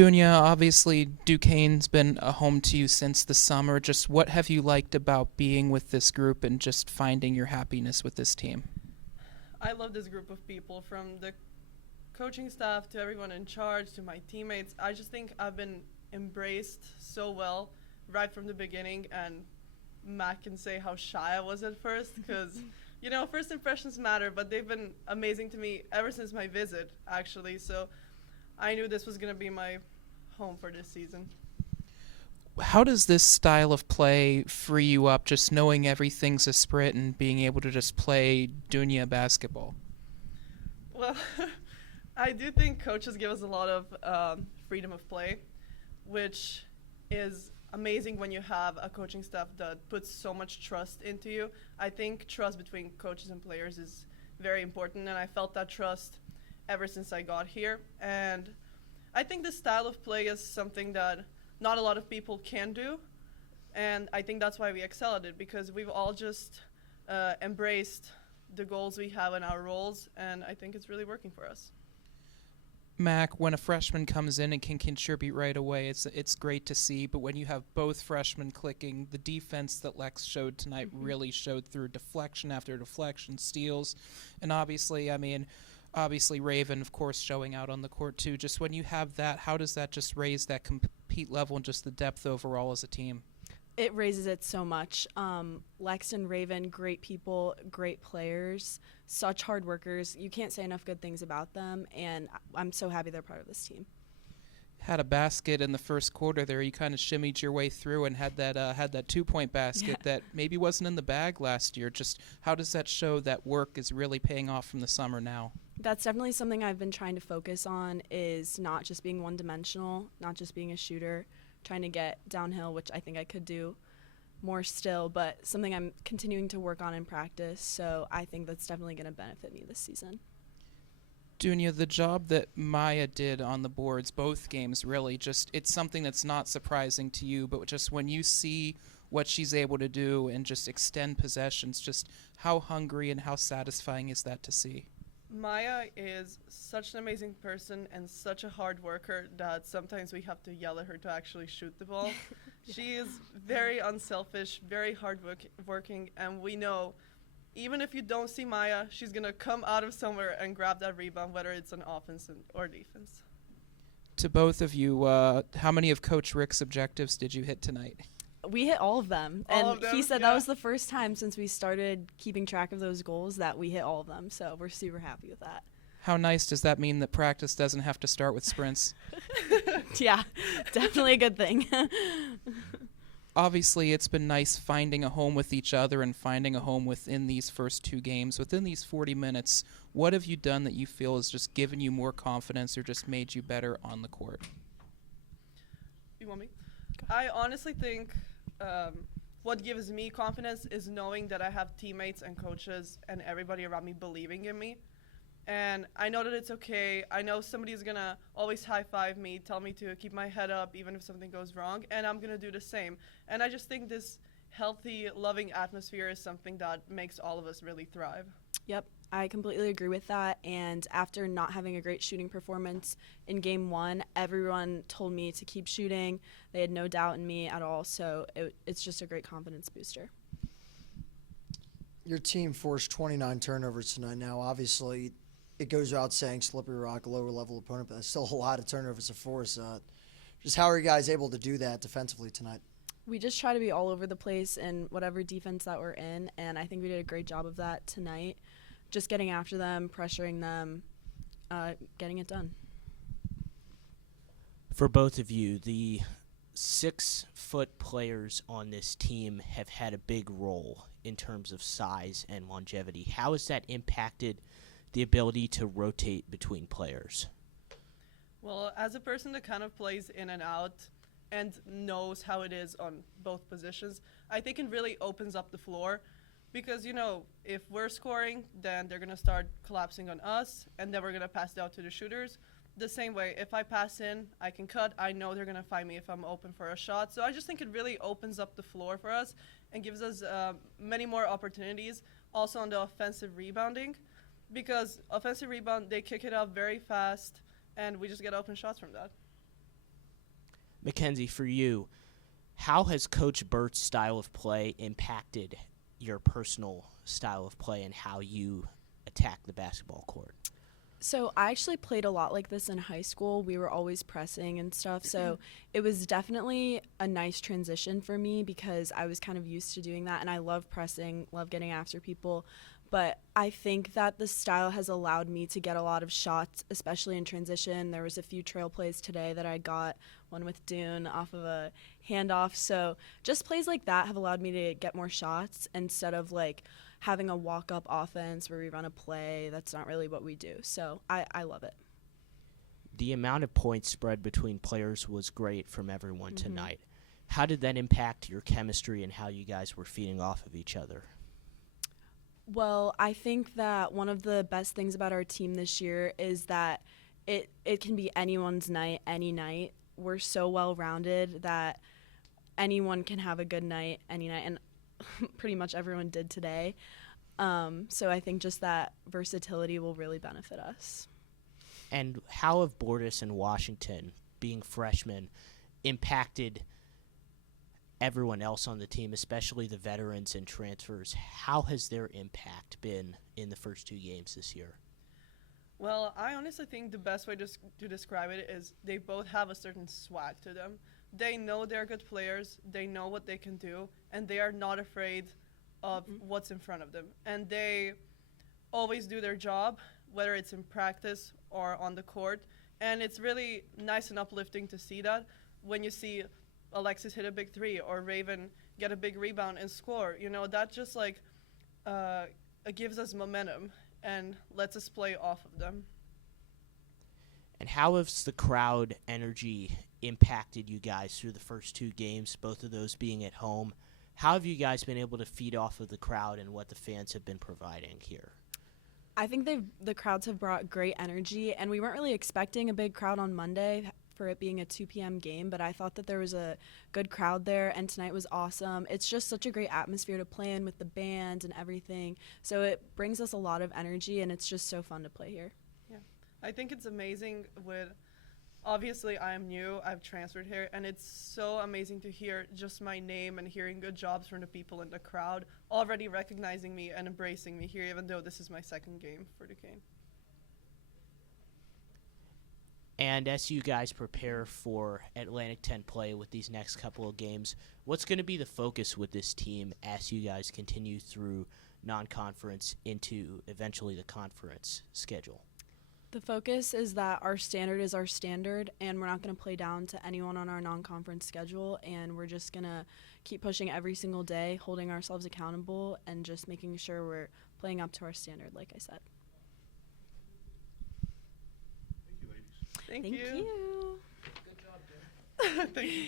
Dunja, obviously Duquesne's been a home to you since the summer. Just what have you liked about being with this group and just finding your happiness with this team? I love this group of people, from the coaching staff to everyone in charge to my teammates. I just think I've been embraced so well right from the beginning, and Matt can say how shy I was at first because, first impressions matter, but they've been amazing to me ever since my visit, actually. So I knew this was going to be my home for this season. How does this style of play free you up, just knowing everything's a sprint and being able to just play Dunja basketball? Well, I do think coaches give us a lot of freedom of play, which is amazing when you have a coaching staff that puts so much trust into you. I think trust between coaches and players is very important, and I felt that trust ever since I got here. And I think this style of play is something that not a lot of people can do, and I think that's why we excel at it, because we've all just embraced the goals we have in our roles, and I think it's really working for us. Mac, when a freshman comes in and can contribute right away, it's great to see. But when you have both freshmen clicking, the defense that Lex showed tonight really showed through deflection after deflection, steals, and obviously Raven, of course, showing out on the court too. Just when you have that, how does that just raise that compete level and just the depth overall as a team? It raises it so much. Lex and Raven, great people, great players, such hard workers. You can't say enough good things about them, and I'm so happy they're part of this team. Had a basket in the first quarter there. You kind of shimmied your way through and had that 2-point basket that maybe wasn't in the bag last year. Just how does that show that work is really paying off from the summer now? That's definitely something I've been trying to focus on, is not just being one-dimensional, not just being a shooter, trying to get downhill, which I think I could do more still, but something I'm continuing to work on in practice, so I think that's definitely going to benefit me this season. Dunja, the job that Maya did on the boards, both games really, just it's something that's not surprising to you, but just when you see what she's able to do and just extend possessions, just how hungry and how satisfying is that to see? Maya is such an amazing person and such a hard worker that sometimes we have to yell at her to actually shoot the ball. She is very unselfish, very hard-working, and we know even if you don't see Maya, she's going to come out of somewhere and grab that rebound, whether it's on offense or defense. To both of you, how many of Coach Rick's objectives did you hit tonight? We hit all of them. He said that was the first time since we started keeping track of those goals that we hit all of them, so we're super happy with that. How nice does that mean that practice doesn't have to start with sprints? Yeah, definitely a good thing. Obviously, it's been nice finding a home with each other and finding a home within these first two games. Within these 40 minutes, what have you done that you feel has just given you more confidence or just made you better on the court? You want me? I honestly think what gives me confidence is knowing that I have teammates and coaches and everybody around me believing in me. And I know that it's okay. I know somebody's going to always high-five me, tell me to keep my head up even if something goes wrong, and I'm going to do the same. And I just think this healthy, loving atmosphere is something that makes all of us really thrive. Yep, I completely agree with that. And after not having a great shooting performance in Game 1, everyone told me to keep shooting. They had no doubt in me at all, so it's just a great confidence booster. Your team forced 29 turnovers tonight. Now, obviously, it goes without saying Slippery Rock, a lower-level opponent, but there's still a lot of turnovers to force. Just how are you guys able to do that defensively tonight? We just try to be all over the place in whatever defense that we're in, and I think we did a great job of that tonight. Just getting after them, pressuring them, getting it done. For both of you, the 6-foot players on this team have had a big role in terms of size and longevity. How has that impacted the ability to rotate between players? Well, as a person that kind of plays in and out and knows how it is on both positions, I think it really opens up the floor because, if we're scoring, then they're going to start collapsing on us, and then we're going to pass it out to the shooters. The same way, if I pass in, I can cut. I know they're going to find me if I'm open for a shot. So I just think it really opens up the floor for us and gives us many more opportunities also on the offensive rebounding, because offensive rebound, they kick it up very fast, and we just get open shots from that. Mackenzie, for you, how has Coach Burt's style of play impacted your personal style of play and how you attack the basketball court? So I actually played a lot like this in high school. We were always pressing and stuff. So it was definitely a nice transition for me because I was kind of used to doing that. And I love pressing, love getting after people. But I think that the style has allowed me to get a lot of shots, especially in transition. There was a few trail plays today that I got, one with Dune off of a handoff. So just plays like that have allowed me to get more shots instead of like having a walk-up offense where we run a play. That's not really what we do. So I love it. The amount of points spread between players was great from everyone tonight. How did that impact your chemistry and how you guys were feeding off of each other? Well, I think that one of the best things about our team this year is that it can be anyone's night, any night. We're so well-rounded that anyone can have a good night, any night, and pretty much everyone did today. So I think just that versatility will really benefit us. And how have Bordas and Washington, being freshmen, impacted everyone else on the team, especially the veterans and transfers? How has their impact been in the first 2 games this year? Well, I honestly think the best way to describe it is they both have a certain swag to them. They know they're good players, they know what they can do, and they are not afraid of what's in front of them. And they always do their job, whether it's in practice or on the court. And it's really nice and uplifting to see that when you see Alexis hit a big 3 or Raven get a big rebound and score. You know, that just like gives us momentum and lets us play off of them. And how has the crowd energy impacted you guys through the first 2 games, both of those being at home? How have you guys been able to feed off of the crowd and what the fans have been providing here? I think the crowds have brought great energy, and we weren't really expecting a big crowd on Monday for it being a 2 p.m. game, but I thought that there was a good crowd there, and tonight was awesome. It's just such a great atmosphere to play in with the band and everything. So it brings us a lot of energy, and it's just so fun to play here. Yeah, I think it's amazing obviously I'm new, I've transferred here, and it's so amazing to hear just my name and hearing good jobs from the people in the crowd already recognizing me and embracing me here, even though this is my second game for Duquesne. And as you guys prepare for Atlantic 10 play with these next couple of games, what's going to be the focus with this team as you guys continue through non-conference into eventually the conference schedule? The focus is that our standard is our standard, and we're not going to play down to anyone on our non-conference schedule, and we're just going to keep pushing every single day, holding ourselves accountable, and just making sure we're playing up to our standard, like I said. Thank Thank you. you. Good job, Jen. Thank you.